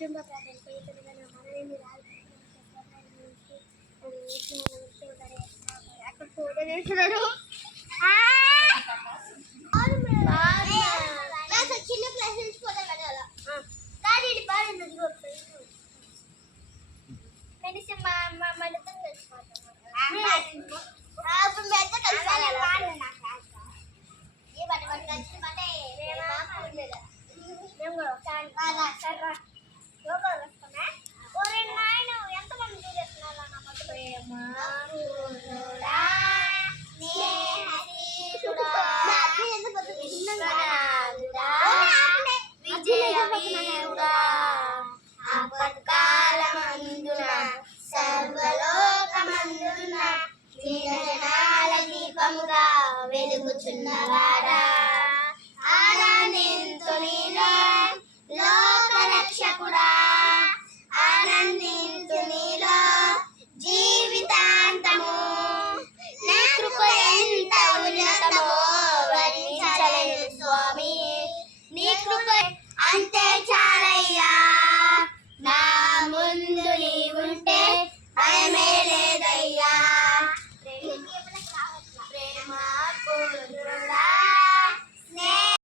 కుటుంబ ప్రాధాన్యత మనమేమి రాదు అక్కడ ఫోటో చేస్తున్నాడు. చిన్న ప్లేస్ ఫోటో కట్టాలా కానీ బాగా కనీసం మా మళ్ళీ తెలిసిపోతాం.